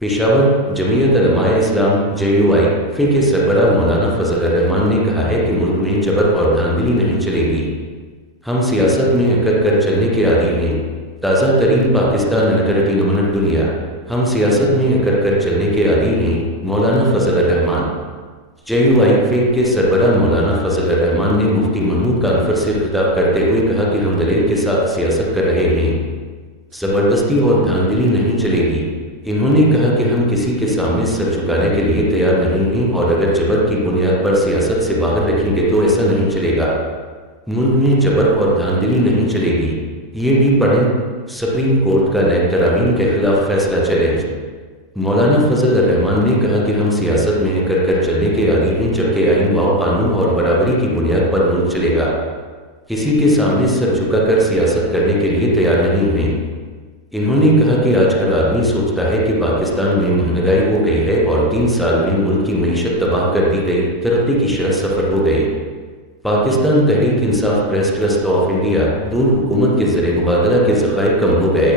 पेशावर जमीयत उलमाए इस्लाम JUI के सरबराह मौलाना फजल रहमान ने कहा है कि मुल्क में जबर और धांधली नहीं चलेगी। हम सियासत में अकड़ कर चलने के आदी हैं। ताज़ा तरीन पाकिस्तान नकरटीनमन दुनिया, हम सियासत में अकड़ कर चलने के आदी हैं। मौलाना फजल रहमान JUI के सरबराह मौलाना फजल रहमान ने मुफ्ती महमूद कानफर से खिताब करते हुए कहा कि हम दलील के साथ सियासत कर रहे हैं, ज़बरदस्ती और धांधली नहीं चलेगी। इन्होंने कहा कि हम किसी के सामने सर झुकाने के लिए तैयार नहीं हैं और अगर जबर की बुनियाद पर सियासत से बाहर रखेंगे तो ऐसा नहीं चलेगा। मुल्क में जबर और धांधली नहीं चलेगी। ये भी पढ़ें, सुप्रीम कोर्ट का नैब तरामीम के खिलाफ फैसला चैलेंज। मौलाना फजल रहमान ने कहा कि हम सियासत में अकड़ कर चलने के आदी हैं, जबकि आइन व कानून और बराबरी की बुनियाद पर मुल्क चलेगा। किसी के सामने सर झुकाकर सियासत करने के लिए तैयार नहीं हैं। इन्होंने कहा कि आज हर आदमी सोचता है कि पाकिस्तान में महंगाई हो गई है और 3 साल में मुल्क की मईशत तबाह कर दी गई, तरक्की की शरह सफर हो गई। Pakistan Tehreek Insaf press trust of India दूर हुकूमत के ज़रिए मुबादला के ज़खायर कम हो गए।